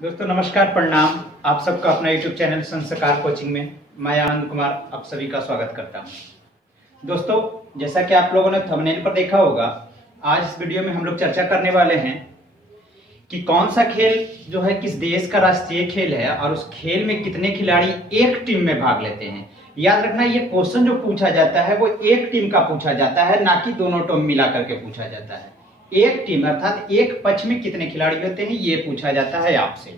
दोस्तों नमस्कार प्रणाम। आप सबका अपना यूट्यूब चैनल संस्कार कोचिंग में मैं आनंद कुमार आप सभी का स्वागत करता हूं। दोस्तों जैसा कि आप लोगों ने थंबनेल पर देखा होगा, आज इस वीडियो में हम लोग चर्चा करने वाले हैं कि कौन सा खेल जो है किस देश का राष्ट्रीय खेल है और उस खेल में कितने खिलाड़ी एक टीम में भाग लेते हैं। याद रखना, ये क्वेश्चन जो पूछा जाता है वो एक टीम का पूछा जाता है, ना कि दोनों टीम मिला करके पूछा जाता है। एक टीम अर्थात एक पक्ष में कितने खिलाड़ी होते हैं ये पूछा जाता है आपसे।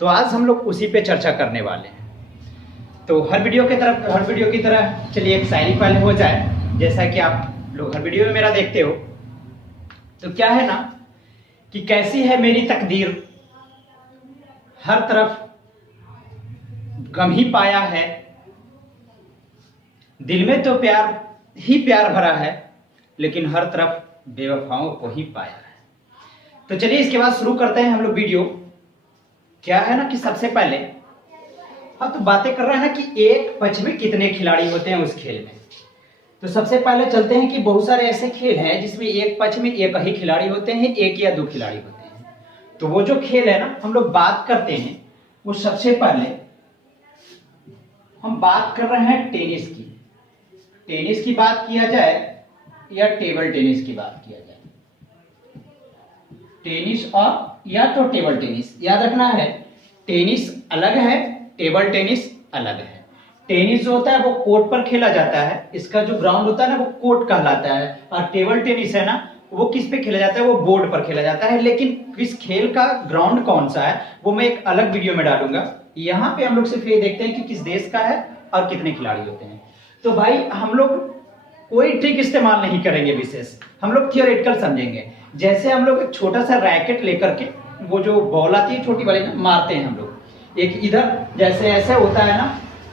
तो आज हम लोग उसी पे चर्चा करने वाले हैं। तो हर वीडियो की तरह चलिए एक शायरी पहले हो जाए। जैसा कि आप लोग हर वीडियो में मेरा देखते हो, तो क्या है ना कि कैसी है मेरी तकदीर, हर तरफ गम ही पाया है, दिल में तो प्यार ही प्यार भरा है, लेकिन हर तरफ बेवफाओं को ही पाया है। तो चलिए इसके बाद शुरू करते हैं हम लोग वीडियो। क्या है ना कि सबसे पहले हम तो बातें कर रहे हैं ना कि एक पक्ष में कितने खिलाड़ी होते हैं उस खेल में। तो सबसे पहले चलते हैं कि बहुत सारे ऐसे खेल हैं जिसमें एक पक्ष में एक ही खिलाड़ी होते हैं, एक या दो खिलाड़ी होते हैं। तो वो जो खेल है ना हम लोग बात करते हैं, वो सबसे पहले हम बात कर रहे हैं टेनिस की। टेनिस की बात किया जाए या टेबल टेनिस की बात किया जाए, टेनिस और या तो टेबल टेनिस। याद रखना है, टेनिस अलग है, टेबल टेनिस अलग है। टेनिस जो होता है वो कोर्ट पर खेला जाता है, इसका जो ग्राउंड होता है ना वो कोर्ट कहलाता है। और टेबल टेनिस है ना वो किस पे खेला जाता है, वो बोर्ड पर खेला जाता है। लेकिन इस खेल का ग्राउंड कौन सा है वो मैं एक अलग वीडियो में डालूंगा। यहाँ पे हम लोग सिर्फ ये देखते हैं कि किस देश का है और कितने खिलाड़ी होते हैं। तो भाई हम लोग कोई ट्रिक इस्तेमाल नहीं करेंगे विशेष, हम लोग थियोरेटिकल समझेंगे। जैसे हम लोग एक छोटा सा रैकेट लेकर के, वो जो बॉल आती है छोटी वाली ना, मारते हैं हम लोग। एक इधर जैसे ऐसे होता है ना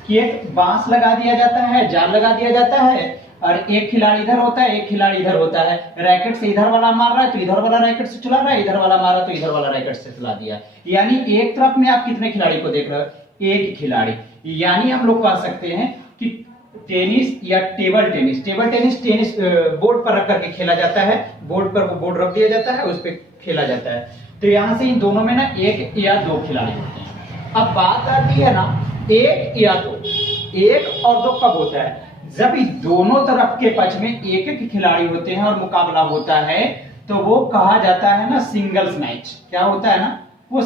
कि एक बांस लगा दिया जाता है, जाल लगा दिया जाता है, और एक खिलाड़ी इधर होता है, एक खिलाड़ी इधर होता है। रैकेट से इधर वाला मार रहा है तो इधर वाला रैकेट से चला रहा है, इधर वाला मारा तो इधर वाला रैकेट से चला दिया। यानी एक तरफ में आप कितने खिलाड़ी को देख रहे हो, एक खिलाड़ी। यानी हम लोग कह सकते हैं कि टेनिस या टेबल टेनिस, टेनिस बोर्ड पर रख करके खेला जाता है। बोर्ड पर वो बोर्ड रख दिया जाता है, उस पर खेला जाता है। तो यहाँ से इन दोनों में ना एक या दो खिलाड़ी होते हैं। अब बात आती है ना एक या दो, एक और दो कब होता है, जब दोनों तरफ के पक्ष में एक एक खिलाड़ी होते हैं और मुकाबला होता है, तो वो कहा जाता है ना सिंगल्स मैच। क्या होता है ना वो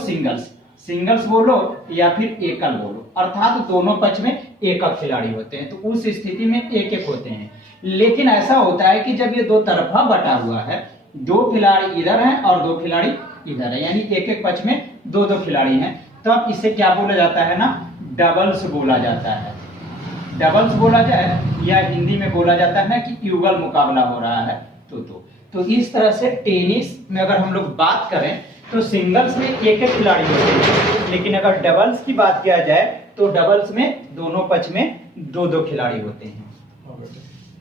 सिंगल्स बोलो या फिर एकल बोलो, अर्थात दोनों पक्ष में एक खिलाड़ी होते हैं। तो उस स्थिति में एक एक होते हैं। लेकिन ऐसा होता है कि जब ये दो तरफा बटा हुआ है, दो खिलाड़ी इधर हैं और दो खिलाड़ी इधर है, यानी एक एक पक्ष में दो दो खिलाड़ी हैं, तो अब इसे क्या बोला जाता है ना, डबल्स बोला जाता है। डबल्स बोला जाए या हिंदी में बोला जाता है ना कि युगल मुकाबला हो रहा है। तो इस तरह से टेनिस में अगर हम लोग बात करें तो सिंगल्स में एक एक खिलाड़ी होते हैं, लेकिन अगर डबल्स की बात किया जाए तो डबल्स में दोनों पक्ष में दो दो खिलाड़ी होते हैं।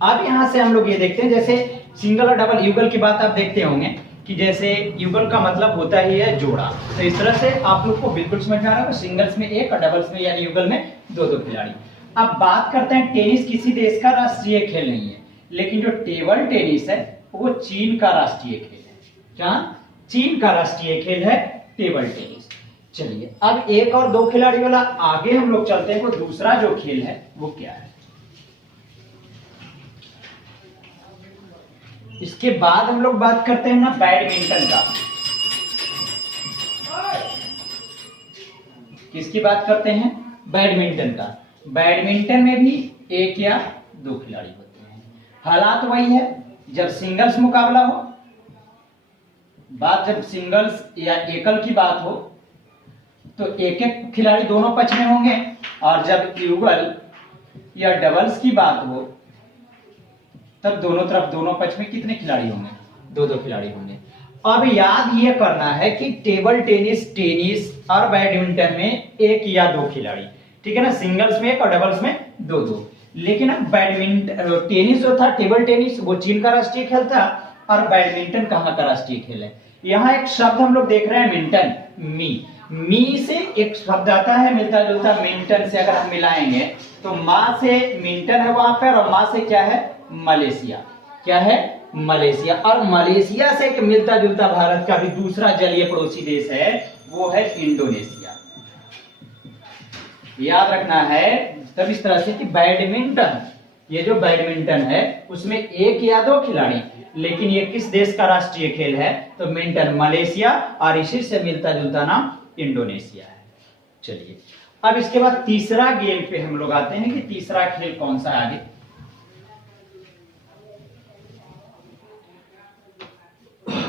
अब यहाँ से हम लोग ये देखते हैं, जैसे सिंगल और डबल युगल की बात आप देखते होंगे कि जैसे युगल का मतलब होता ही है जोड़ा। तो इस तरह से आप लोग को बिल्कुल समझ में आ रहा है, सिंगल्स में एक और डबल्स में यानी युगल में दो दो खिलाड़ी। अब बात करते हैं, टेनिस किसी देश का राष्ट्रीय खेल नहीं है, लेकिन जो टेबल टेनिस है वो चीन का राष्ट्रीय खेल है। क्या चीन का राष्ट्रीय खेल है टेबल टेनिस। चलिए अब एक और दो खिलाड़ी वाला आगे हम लोग चलते हैं, वो दूसरा जो खेल है वो क्या है। इसके बाद हम लोग बात करते हैं ना बैडमिंटन का। किसकी बात करते हैं, बैडमिंटन का। बैडमिंटन में भी एक या दो खिलाड़ी होते हैं। हालात वही है, जब सिंगल्स मुकाबला हो, बात जब सिंगल्स या एकल की बात हो तो एक एक खिलाड़ी दोनों पक्ष में होंगे, और जब युगल या डबल्स की बात हो तब दोनों तरफ दोनों पक्ष में कितने खिलाड़ी होंगे, दो दो खिलाड़ी होंगे। अब याद ये करना है कि टेबल टेनिस और बैडमिंटन में एक या दो खिलाड़ी, ठीक है ना, सिंगल्स में एक और डबल्स में दो दो। लेकिन अब बैडमिंटन टेनिस जो था, टेबल टेनिस, वो चीन का राष्ट्रीय खेल था, और बैडमिंटन कहाँ का राष्ट्रीय खेल है। यहाँ एक शब्द हम लोग देख रहे हैं मिंटन, मी से एक शब्द आता है मिलता जुलता, मिंटन से अगर हम मिलाएंगे तो माँ से मिंटन है वहां पर, और माँ से क्या है मलेशिया। क्या है मलेशिया। और मलेशिया से एक मिलता जुलता भारत का भी दूसरा जलीय पड़ोसी देश है, वो है इंडोनेशिया। याद रखना है तब इस तरह से कि बैडमिंटन, ये जो बैडमिंटन है उसमें एक या दो खिलाड़ी, लेकिन ये किस देश का राष्ट्रीय खेल है? तो मिंटन मलेशिया, और इसी से मिलता जुलता नाम इंडोनेशिया है। चलिए अब इसके बाद तीसरा गेम पे हम लोग आते हैं कि तीसरा खेल कौन सा है आगे।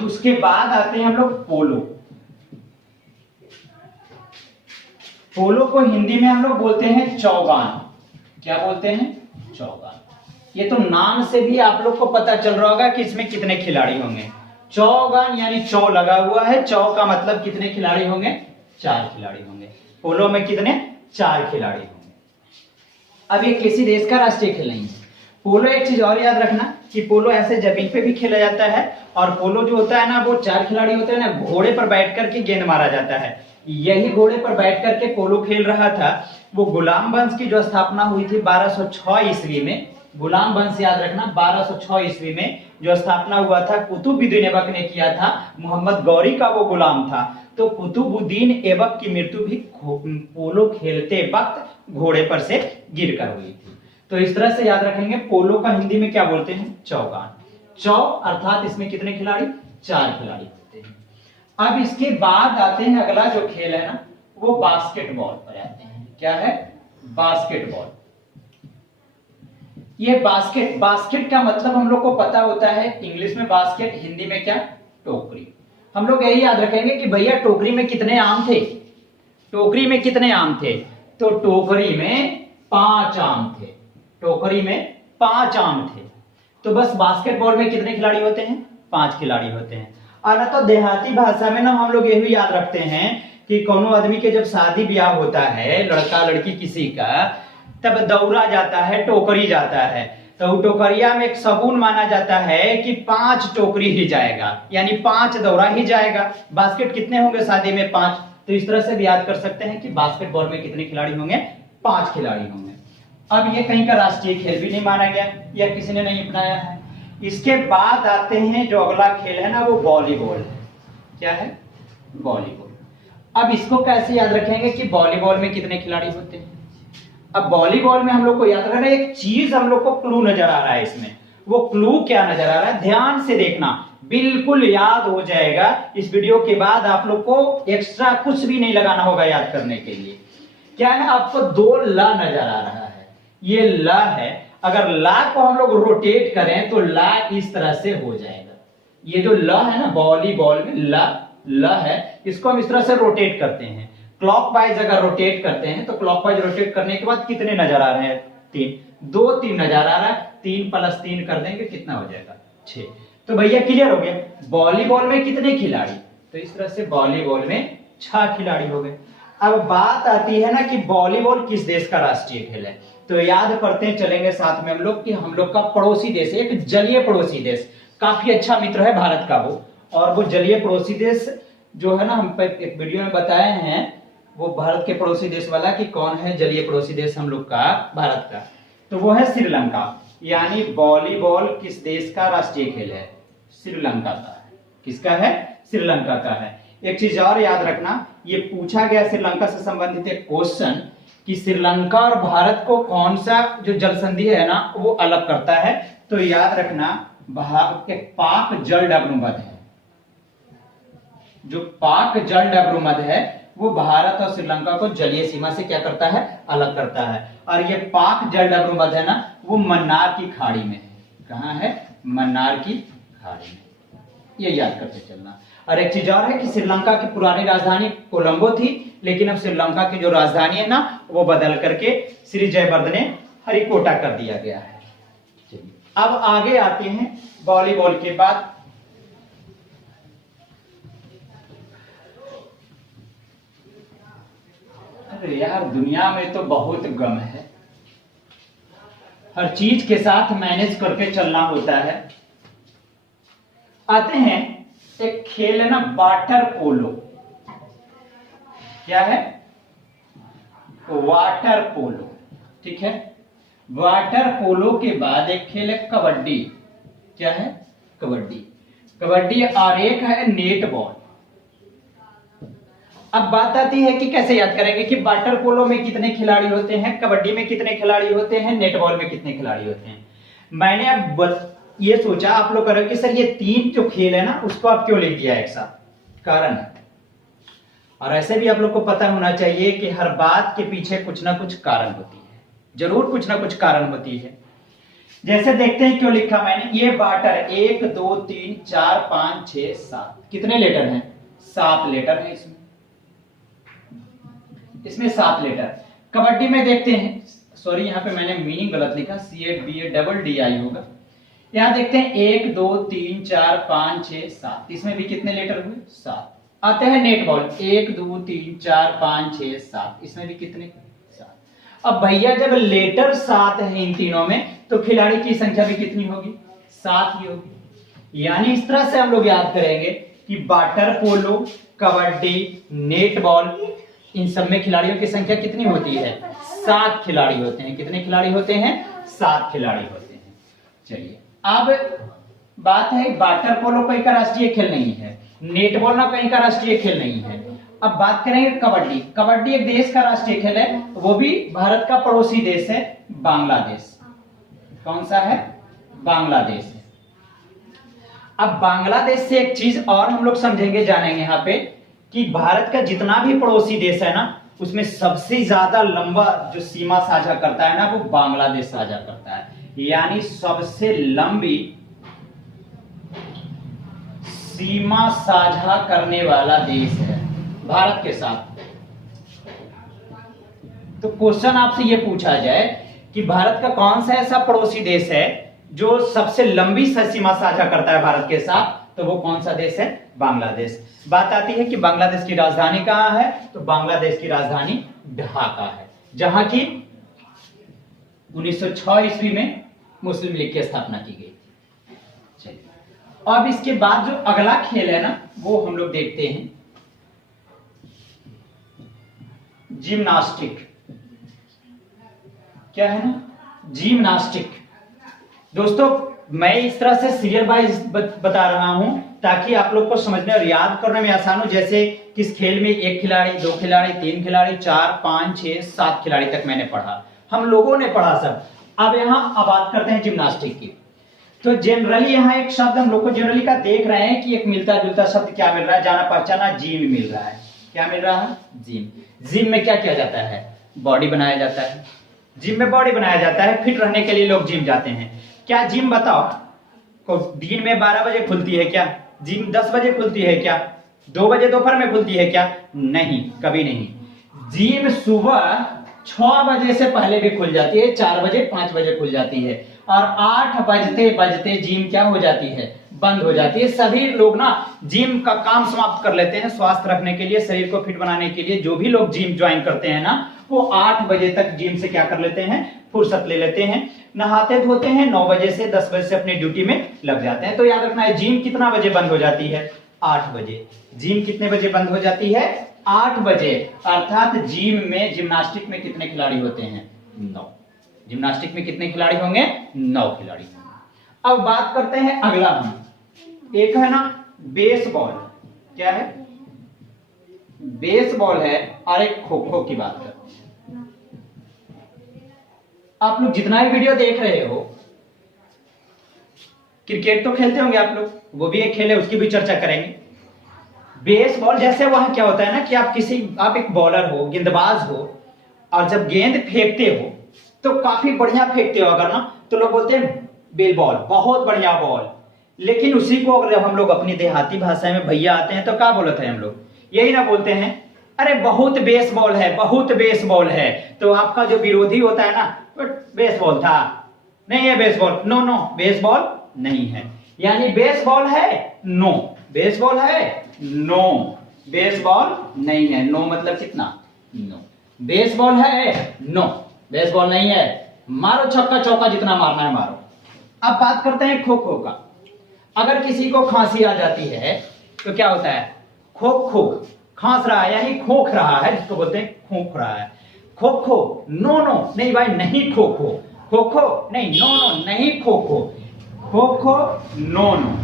उसके बाद आते हैं हम लोग पोलो। पोलो को हिंदी में हम लोग बोलते हैं चौगान। क्या बोलते हैं? चौगान। ये तो नाम से भी आप लोग को पता चल रहा होगा कि इसमें कितने खिलाड़ी होंगे। चौगान यानी चौ लगा हुआ है, चौ का मतलब कितने खिलाड़ी होंगे? 4 खिलाड़ी होंगे। पोलो में कितने? 4 खिलाड़ी होंगे। अब ये किसी देश का राष्ट्रीय खेल नहीं है। पोलो एक चीज और याद रखना कि पोलो ऐसे जमीन पे भी खेला जाता है, और पोलो जो होता है ना वो 4 खिलाड़ी होते हैं ना, घोड़े पर बैठ करके गेंद मारा जाता है। यही घोड़े पर बैठ करके पोलो खेल रहा था वो गुलाम वंश की जो स्थापना हुई थी 1206 ईस्वी में। गुलाम वंश याद रखना, 1206 ईस्वी में जो स्थापना हुआ था कुतुबुद्दीन ऐबक ने किया था। मोहम्मद गौरी का वो गुलाम था। तो कुतुबुद्दीन ऐबक की मृत्यु भी पोलो खेलते वक्त घोड़े पर से गिरकर हुई थी। तो इस तरह से याद रखेंगे। पोलो का हिंदी में क्या बोलते हैं? चौगान। चौ अर्थात इसमें कितने खिलाड़ी? 4 खिलाड़ी होते हैं। अब इसके बाद आते हैं अगला जो खेल है ना वो बास्केटबॉल पर आते हैं। क्या है? बास्केटबॉल। ये बास्केट का मतलब हम लोग को पता होता है इंग्लिश में बास्केट, हिंदी में क्या? टोकरी। हम लोग यही याद रखेंगे कि भैया टोकरी में कितने आम थे? टोकरी में कितने आम थे? तो टोकरी में 5 आम थे। टोकरी में 5 आम थे। तो बस बास्केटबॉल में कितने खिलाड़ी होते हैं? 5 खिलाड़ी होते हैं। और ना तो देहाती भाषा में ना हम लोग यही याद रखते हैं कि कोनो आदमी के जब शादी ब्याह होता है, लड़का लड़की किसी का, तब दौड़ा जाता है, टोकरी जाता है। तो टोकरिया में एक सबून माना जाता है कि 5 टोकरी ही जाएगा, यानी 5 दौरा ही जाएगा। बास्केट कितने होंगे शादी में? 5। तो इस तरह से भी याद कर सकते हैं कि बास्केटबॉल में कितने खिलाड़ी होंगे? 5 खिलाड़ी होंगे। अब ये कहीं का राष्ट्रीय खेल भी नहीं माना गया या किसी ने नहीं अपनाया है। इसके बाद आते हैं जो अगला खेल है ना वो वॉलीबॉल है। क्या है? वॉलीबॉल। अब इसको कैसे याद रखेंगे कि वॉलीबॉल में कितने खिलाड़ी होते हैं? अब वॉलीबॉल में हम लोग को याद रखना एक चीज, हम लोग को क्लू नजर आ रहा है इसमें। वो क्लू क्या नजर आ रहा है? ध्यान से देखना, बिल्कुल याद हो जाएगा। इस वीडियो के बाद आप लोग को एक्स्ट्रा कुछ भी नहीं लगाना होगा याद करने के लिए। क्या है? आपको 2 ला नजर आ रहा है। ये ला है। अगर ला को हम लोग रोटेट करें तो ला इस तरह से हो जाएगा। ये जो ला है ना वॉलीबॉल में ला है, इसको हम इस तरह से रोटेट करते हैं। क्लॉकवाइज अगर रोटेट करते हैं तो क्लॉकवाइज रोटेट करने के बाद कितने नजर आ रहे हैं? 3। 2 3 नजर आ रहा है। 3 + 3 कर देंगे, कितना हो जाएगा? 6। तो भैया क्लियर हो गया वॉलीबॉल में कितने खिलाड़ी? तो इस तरह से वॉलीबॉल में 6 खिलाड़ी हो गए। अब बात आती है ना कि वॉलीबॉल किस देश का राष्ट्रीय खेल है। तो याद करते चलेंगे साथ में हम लोग कि हम लोग का पड़ोसी देश, एक जलीय पड़ोसी देश, काफी अच्छा मित्र है भारत का वो। और वो जलीय पड़ोसी देश जो है ना, हम एक वीडियो में बताए हैं वो भारत के पड़ोसी देश वाला कि कौन है जलीय पड़ोसी देश हम लोग का भारत का। तो वो है श्रीलंका। यानी वॉलीबॉल किस देश का राष्ट्रीय खेल है? श्रीलंका का है। किसका है? श्रीलंका का है। एक चीज और याद रखना, ये पूछा गया श्रीलंका से संबंधित एक क्वेश्चन कि श्रीलंका और भारत को कौन सा जो जल संधि है ना वो अलग करता है। तो याद रखना एक पाक जल डबरूमध्य है। जो पाक जल डबरूमध्य है वो भारत और श्रीलंका को जलीय सीमा से क्या करता है? अलग करता है। और ये पाक जल डबरूमध्य है ना वो मन्नार की खाड़ी में है। कहाँ है? मन्नार की खाड़ी में। ये याद करते चलना। और एक चीज और है कि श्रीलंका की पुरानी राजधानी कोलंबो थी, लेकिन अब श्रीलंका की जो राजधानी है ना वो बदल करके श्री जयवर्धने हरिकोटा कर दिया गया है। अब आगे आते हैं वॉलीबॉल के बाद अरे यार दुनिया में तो बहुत गम है, हर चीज के साथ मैनेज करके चलना होता है। आते हैं एक खेल है ना वाटर पोलो। क्या है? Water polo. ठीक है। वाटर पोलो के बाद एक खेल है कबड्डी। क्या है? कबड्डी। कबड्डी। और एक है नेट बॉल। अब बात आती है कि कैसे याद करेंगे कि वाटर पोलो में कितने खिलाड़ी होते हैं, कबड्डी में कितने खिलाड़ी होते हैं, नेटबॉल में कितने खिलाड़ी होते हैं। मैंने अब ये सोचा आप लोग करें कि सर ये 3 जो खेल है ना उसको आप क्यों ले दिया एक साथ, कारण है। और ऐसे भी आप लोग को पता होना चाहिए कि हर बात के पीछे कुछ ना कुछ कारण होती है, जरूर कुछ ना कुछ कारण होती है। जैसे देखते हैं क्यों लिखा मैंने, ये वाटर 1 2 3 4 5 6 7 कितने लेटर हैं, 7 लेटर हैं इसमें 7 लेटर। कबड्डी में देखते हैं, सॉरी यहाँ पे मैंने मीनिंग गलत लिखा, CABADDI होगा। यहाँ देखते हैं 1 2 3 4 5 6 7, इसमें भी कितने लेटर हुए, 7। आते हैं नेटबॉल 1 2 3 4 5 6 7, इसमें भी कितने, 7। अब भैया जब लेटर 7 है इन तीनों में तो खिलाड़ी की संख्या भी कितनी होगी, 7 ही होगी। यानी इस तरह से हम लोग याद करेंगे कि वाटर पोलो, कबड्डी, नेटबॉल, इन सब में खिलाड़ियों की संख्या कितनी होती है, 7 खिलाड़ी होते हैं। कितने खिलाड़ी होते हैं, 7 खिलाड़ी होते हैं। चलिए अब बात है, वाटर पोलो कहीं का राष्ट्रीय खेल नहीं है, नेटबॉल ना कहीं का राष्ट्रीय खेल नहीं है। अब बात करेंगे कबड्डी। कबड्डी एक देश का राष्ट्रीय खेल है, वो भी भारत का पड़ोसी देश है बांग्लादेश। कौन सा है, बांग्लादेश है। अब बांग्लादेश से एक चीज और हम लोग समझेंगे, जानेंगे यहाँ पे कि भारत का जितना भी पड़ोसी देश है ना उसमें सबसे ज्यादा लंबा जो सीमा साझा करता है ना वो बांग्लादेश साझा करता है। यानी सबसे लंबी सीमा साझा करने वाला देश है भारत के साथ। तो क्वेश्चन आपसे ये पूछा जाए कि भारत का कौन सा ऐसा पड़ोसी देश है जो सबसे लंबी सीमा साझा करता है भारत के साथ, तो वो कौन सा देश है, बांग्लादेश। बात आती है कि बांग्लादेश की राजधानी कहां है, तो बांग्लादेश की राजधानी ढाका है, जहां की 1906 ईस्वी में मुस्लिम लीग की स्थापना की गई। चलिए अब इसके बाद जो अगला खेल है ना वो हम लोग देखते हैं, जिम्नास्टिक। क्या है ना, जिम्नास्टिक। दोस्तों मैं इस तरह से सीरियल वाइज बता रहा हूं ताकि आप लोग को समझने और याद करने में आसान हो। जैसे किस खेल में 1 खिलाड़ी, 2 खिलाड़ी, 3 खिलाड़ी, 4 5 6 7 खिलाड़ी तक मैंने पढ़ा, हम लोगों ने पढ़ा सब। अब यहाँ अब बात करते हैं जिम्नास्टिक की। तो जनरली यहाँ एक शब्द हम लोग को जनरली का देख रहे हैं कि एक मिलता जुलता शब्द क्या मिल रहा है, जाना पहचाना, जिम मिल रहा है। क्या मिल रहा है, जिम। जिम में क्या किया जाता है, बॉडी बनाया जाता है। जिम में बॉडी बनाया जाता है, फिट रहने के लिए लोग जिम जाते हैं। क्या जिम बताओ को दिन में 12 बजे खुलती है क्या, जिम 10 बजे खुलती है क्या, 2 बजे दोपहर में खुलती है क्या, नहीं, कभी नहीं। जिम सुबह 6 बजे से पहले भी खुल जाती है, 4 बजे 5 बजे खुल जाती है, और 8 बजते बजते जिम क्या हो जाती है, बंद हो जाती है। सभी लोग ना जिम का काम समाप्त कर लेते हैं, स्वास्थ्य रखने के लिए, शरीर को फिट बनाने के लिए। जो भी लोग जिम ज्वाइन करते हैं ना वो 8 बजे तक जिम से क्या कर लेते हैं, फुर्सत ले लेते हैं, नहाते धोते हैं, 9 बजे से 10 बजे से अपनी ड्यूटी में लग जाते हैं। तो याद रखना है जिम कितना बजे बंद हो जाती है, 8 बजे। जिम कितने बजे बंद हो जाती है, 8 बजे। अर्थात जिम में, जिम्नास्टिक में कितने खिलाड़ी होते हैं, 9। जिम्नास्टिक में कितने खिलाड़ी होंगे, 9 खिलाड़ी होंगे। अब बात करते हैं अगला हम, एक है ना बेसबॉल। क्या है, बेसबॉल है, और एक खो खो की बात करते हैं। आप लोग जितना ही वीडियो देख रहे हो, क्रिकेट तो खेलते होंगे आप लोग, वो भी एक खेल है, उसकी भी चर्चा करेंगे। बेसबॉल जैसे वहां क्या होता है ना कि आप एक बॉलर हो, गेंदबाज हो, और जब गेंद फेंकते हो तो काफी बढ़िया फेंकते हो अगर ना, तो लोग बोलते हैं बेल बॉल, बहुत बढ़िया बॉल। लेकिन उसी को अगर हम लोग अपनी देहाती भाषा में भैया आते हैं तो क्या बोलते हैं हम लोग, यही ना बोलते हैं, अरे बहुत बेसबॉल है, बहुत बेसबॉल है। तो आपका जो विरोधी होता है ना, बेसबॉल था, नहीं है बेसबॉल, नो नो बेसबॉल नहीं है। यानी बेसबॉल है, नो, बेसबॉल है, नो, बेसबॉल नहीं है। नो मतलब कितना, नो। बेसबॉल है, नो, बेसबॉल नहीं है। मारो छक्का चौका, जितना मारना है मारो। अब बात करते हैं खो खो का। अगर किसी को खांसी आ जाती है तो क्या होता है, खोख खो, खांस रहा है यानी खोख रहा है, जिसको बोलते हैं खोख रहा है। खो खो, नो नो, नहीं भाई नहीं खो खो, खो खो नहीं, नो नो नहीं kho kho, kho kho no no,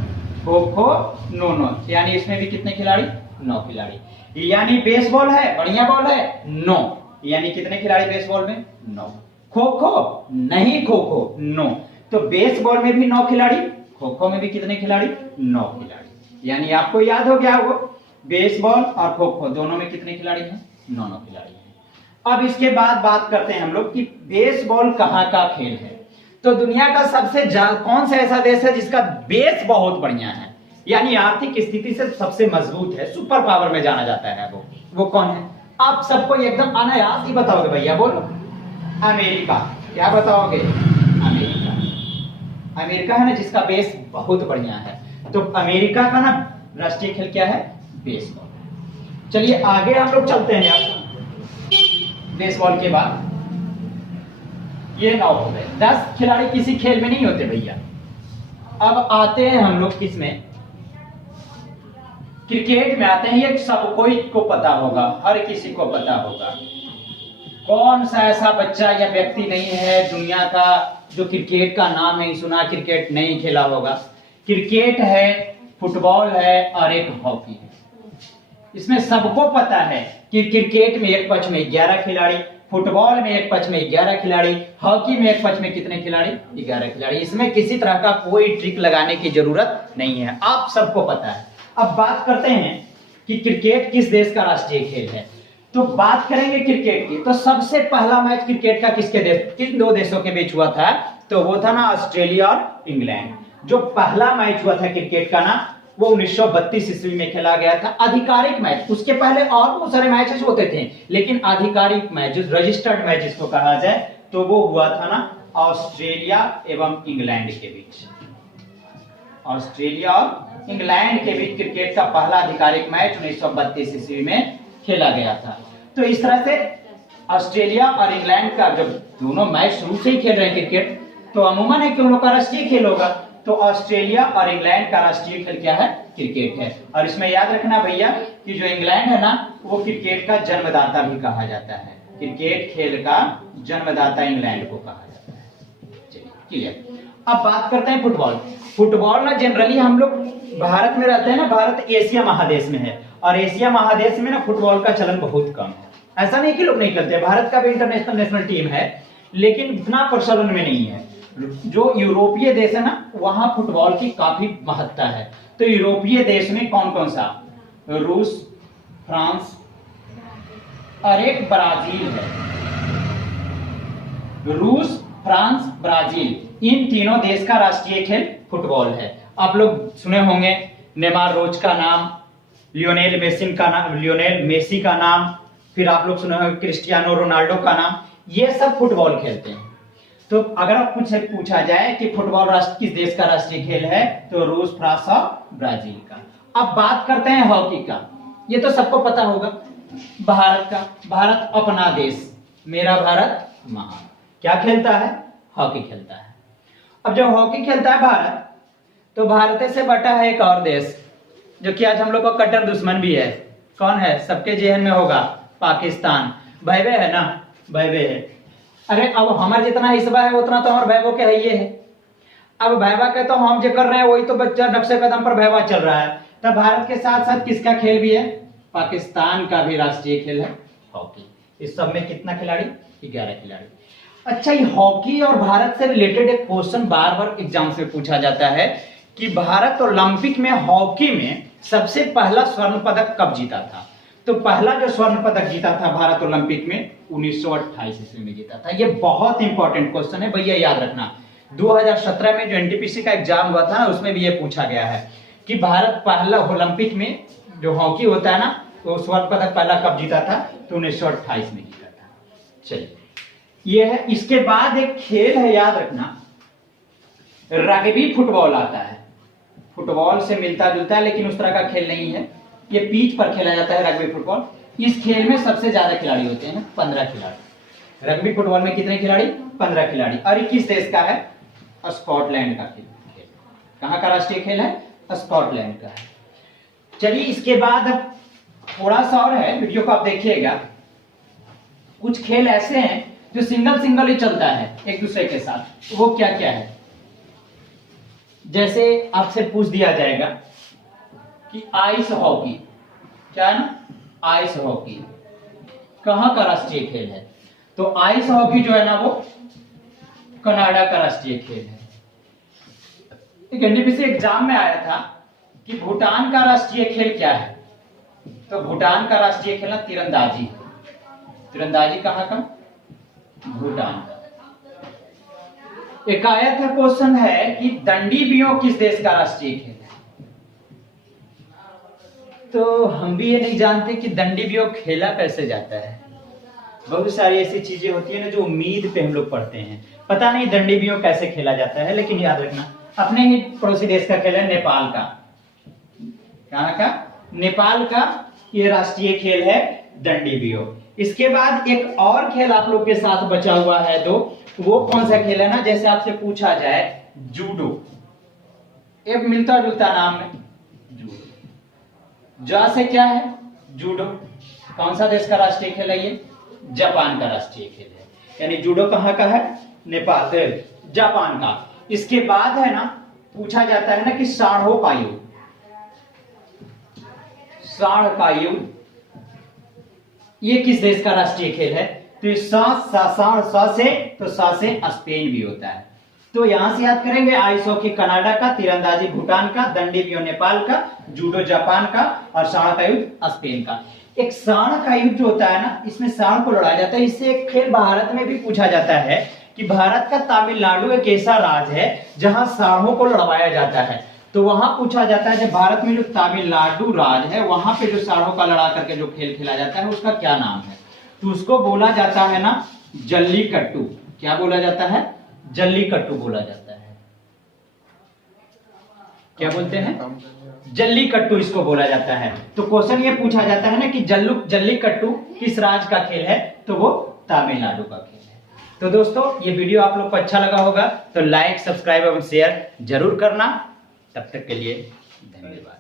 kho kho no no. यानी इसमें भी कितने खिलाड़ी, 9 खिलाड़ी। यानी बेसबॉल है, बढ़िया बॉल है, 9। यानी कितने खिलाड़ी बेसबॉल में? 9। खो खो नहीं, खो खो 9। तो बेसबॉल में भी 9 खिलाड़ी, खो खो में भी कितने खिलाड़ी? 9 खिलाड़ी। यानी आपको याद हो गया वो बेसबॉल और खो खो दोनों में कितने खिलाड़ी हैं? 9 खिलाड़ी हैं। अब इसके बाद बात करते हैं हम लोग कि बेसबॉल कहाँ का खेल है। तो दुनिया का सबसे कौन सा ऐसा देश है जिसका बेस बहुत बढ़िया है, यानी आर्थिक स्थिति से सबसे मजबूत है, सुपर पावर में जाना जाता है, वो कौन है? आप सबको एकदम अनायास ही बताओगे भैया, बोलो। अमेरिका। क्या बताओगे? अमेरिका। अमेरिका है ना जिसका बेस बहुत बढ़िया है। तो अमेरिका का ना राष्ट्रीय खेल क्या है? बेसबॉल। चलिए आगे हम लोग चलते हैं यार। बेसबॉल के बाद ये 9 हो गए। 10 खिलाड़ी किसी खेल में नहीं होते भैया। अब आते हैं हम लोग किसमें? क्रिकेट में आते हैं। ये सब कोई को पता होगा, हर किसी को पता होगा। कौन सा ऐसा बच्चा या व्यक्ति नहीं है दुनिया का जो क्रिकेट का नाम नहीं सुना, क्रिकेट नहीं खेला होगा। क्रिकेट है, फुटबॉल है और एक हॉकी है। इसमें सबको पता है कि क्रिकेट में एक पक्ष में 11 खिलाड़ी, फुटबॉल में एक पक्ष में 11 खिलाड़ी, हॉकी में एक पक्ष में कितने खिलाड़ी? 11 खिलाड़ी। इसमें किसी तरह का कोई ट्रिक लगाने की जरूरत नहीं है, आप सबको पता है। अब बात करते हैं कि क्रिकेट किस देश का राष्ट्रीय खेल है। तो बात करेंगे क्रिकेट की, तो सबसे पहला मैच क्रिकेट का किन 2 देशों के बीच हुआ था? तो वो था ना ऑस्ट्रेलिया और इंग्लैंड। जो पहला मैच हुआ था क्रिकेट का ना, वो 1932 ईस्वी में खेला गया था। आधिकारिक मैच, उसके पहले और बहुत सारे मैचेस होते थे, लेकिन आधिकारिक मैच, रजिस्टर्ड मैच जिसको कहा जाए, तो वो हुआ था ना ऑस्ट्रेलिया एवं इंग्लैंड के बीच। ऑस्ट्रेलिया और इंग्लैंड के बीच क्रिकेट का पहला आधिकारिक मैच 1932 ईस्वी में खेला गया था। तो इस तरह से ऑस्ट्रेलिया और इंग्लैंड का जब दोनों मैच शुरू से ही खेल रहे हैं क्रिकेट, तो अमूमन है कि उन लोग का राष्ट्रीय खेल होगा। तो ऑस्ट्रेलिया और इंग्लैंड का राष्ट्रीय खेल क्या है? क्रिकेट है। और इसमें याद रखना भैया कि जो इंग्लैंड है ना, वो क्रिकेट का जन्मदाता भी कहा जाता है। क्रिकेट खेल का जन्मदाता इंग्लैंड को कहा जाता है। चलिए क्लियर। अब बात करते हैं फुटबॉल। फुटबॉल ना जनरली हम लोग भारत में रहते हैं ना, भारत एशिया महादेश में है, और एशिया महादेश में ना फुटबॉल का चलन बहुत कम है। ऐसा नहीं कि लोग नहीं खेलते, भारत का भी इंटरनेशनल नेशनल टीम है, लेकिन इतना प्रचलन में नहीं है। जो यूरोपीय देश है ना, वहां फुटबॉल की काफी महत्ता है। तो यूरोपीय देश में कौन कौन सा? रूस, फ्रांस और एक ब्राजील है। रूस, फ्रांस, ब्राजील, इन तीनों देश का राष्ट्रीय खेल फुटबॉल है। आप लोग सुने होंगे नेमार रोच का नाम, लियोनेल मेसी का नाम, फिर आप लोग सुने होंगे क्रिस्टियानो रोनाल्डो का नाम। ये सब फुटबॉल खेलते हैं। तो अगर आप कुछ पूछा जाए कि फुटबॉल किस देश का राष्ट्रीय खेल है, तो रूस, फ्रांस और ब्राजील का। अब बात करते हैं हॉकी का। ये तो सबको पता होगा, भारत का। भारत अपना देश, मेरा भारत महान, क्या खेलता है? हॉकी खेलता है। अब जब हॉकी खेलता है भारत, तो भारत से बटा है एक और देश जो कि आज हम लोग का कट्टर दुश्मन भी है। कौन है? सबके जेहन में होगा, पाकिस्तान। भयवे है ना, भयवे है। अरे अब हमारे जितना हिस्सा है उतना तो हमारे भैबो के है ये है। अब भैबा के तो हम जो कर रहे हैं वही तो बच्चा नक्शे कदम पर भैबा चल रहा है। तब भारत के साथ साथ किसका खेल भी है? पाकिस्तान का भी राष्ट्रीय खेल है हॉकी। इस सब में कितना खिलाड़ी? 11 खिलाड़ी। अच्छा, ये हॉकी और भारत से रिलेटेड एक क्वेश्चन बार बार एग्जाम में पूछा जाता है कि भारत ओलंपिक में हॉकी में सबसे पहला स्वर्ण पदक कब जीता था? तो पहला जो स्वर्ण पदक जीता था भारत ओलंपिक में 1928 ईस्वी में जीता था। ये बहुत इंपॉर्टेंट क्वेश्चन है भैया, याद रखना। 2017 में जो एनटीपीसी का एग्जाम हुआ था ना, उसमें भी ये पूछा गया है कि भारत पहला ओलंपिक में जो हॉकी होता है ना, तो स्वर्ण पदक पहला कब जीता था? तो 1928 में जीता था। चलिए, ये है। इसके बाद एक खेल है, याद रखना, रग्बी फुटबॉल आता है। फुटबॉल से मिलता जुलता है, लेकिन उस तरह का खेल नहीं है। ये पिच पर खेला जाता है रग्बी फुटबॉल। इस खेल में सबसे ज्यादा खिलाड़ी होते हैं, 15 खिलाड़ी। रग्बी फुटबॉल में कितने खिलाड़ी? 15 खिलाड़ी। और ये किस देश का है? स्कॉटलैंड का खेल। कहां का राष्ट्रीय खेल है? स्कॉटलैंड का है। चलिए, इसके बाद अब थोड़ा सा और है, वीडियो को आप देखिएगा। कुछ खेल ऐसे हैं जो सिंगल ही चलता है एक दूसरे के साथ। वो क्या क्या है? जैसे आपसे पूछ दिया जाएगा कि आइस हॉकी, क्या है ना, आइस हॉकी कहाँ का राष्ट्रीय खेल है? तो आइस हॉकी जो है ना वो कनाडा का राष्ट्रीय खेल है। एक एनडीपीसी एग्जाम में आया था कि भूटान का राष्ट्रीय खेल क्या है? तो भूटान का राष्ट्रीय खेल ना तीरंदाजी। तीरंदाजी कहाँ का? भूटान का। एक आया था क्वेश्चन है कि दंडी बियो किस देश का राष्ट्रीय खेल है? तो हम भी ये नहीं जानते कि दंडी बियो खेला कैसे जाता है। बहुत सारी ऐसी चीजें होती है ना जो उम्मीद पे हम लोग पढ़ते हैं, पता नहीं दंडी बियो कैसे खेला जाता है। लेकिन याद रखना अपने ही पड़ोसी देश का खेल है, नेपाल का। कहाँ का? नेपाल का ये राष्ट्रीय खेल है दंडी बियो। इसके बाद एक और खेल आप लोग के साथ बचा हुआ है दो, वो कौन सा खेल है ना, जैसे आपसे पूछा जाए जूडो, एक मिलता जुलता नाम है जूडो। जा से क्या है? जूडो। कौन सा देश का राष्ट्रीय खेल है ये? जापान का राष्ट्रीय खेल है। यानी जूडो कहाँ का है? नेपाल, जापान का। इसके बाद है ना पूछा जाता है ना कि साढ़ों का युद्ध, साढ़ का युद्ध ये किस देश का राष्ट्रीय खेल है? तो सा से स्पेन भी होता है। तो यहां से याद करेंगे आइस हॉकी कनाडा का, तीरंदाजी भूटान का, दंडी बियो नेपाल का, जूडो जापान का और साढ़ का युद्ध स्पेन का। एक साढ़ का युद्ध जो होता है ना, इसमें साढ़ को लड़ाया जाता है। इससे एक खेल भारत में भी पूछा जाता है कि भारत का तमिलनाडु एक ऐसा राज्य है जहां साढ़ों को लड़वाया जाता है। तो वहां पूछा जाता है, जब भारत में जो तमिलनाडु राज्य है वहां पे जो साढ़ों का लड़ा करके जो खेल खेला जाता है उसका क्या नाम है? तो उसको बोला जाता है ना जल्लीकट्टू। क्या बोला जाता है? जल्लीकट्टू बोला जाता है। क्या बोलते हैं? जल्लीकट्टू इसको बोला जाता है। तो क्वेश्चन ये पूछा जाता है ना कि जल्लीकट्टू किस राज्य का खेल है? तो वो तमिलनाडु का खेल है। तो दोस्तों ये वीडियो आप लोग को अच्छा लगा होगा तो लाइक, सब्सक्राइब एवं शेयर जरूर करना। तब तक के लिए धन्यवाद।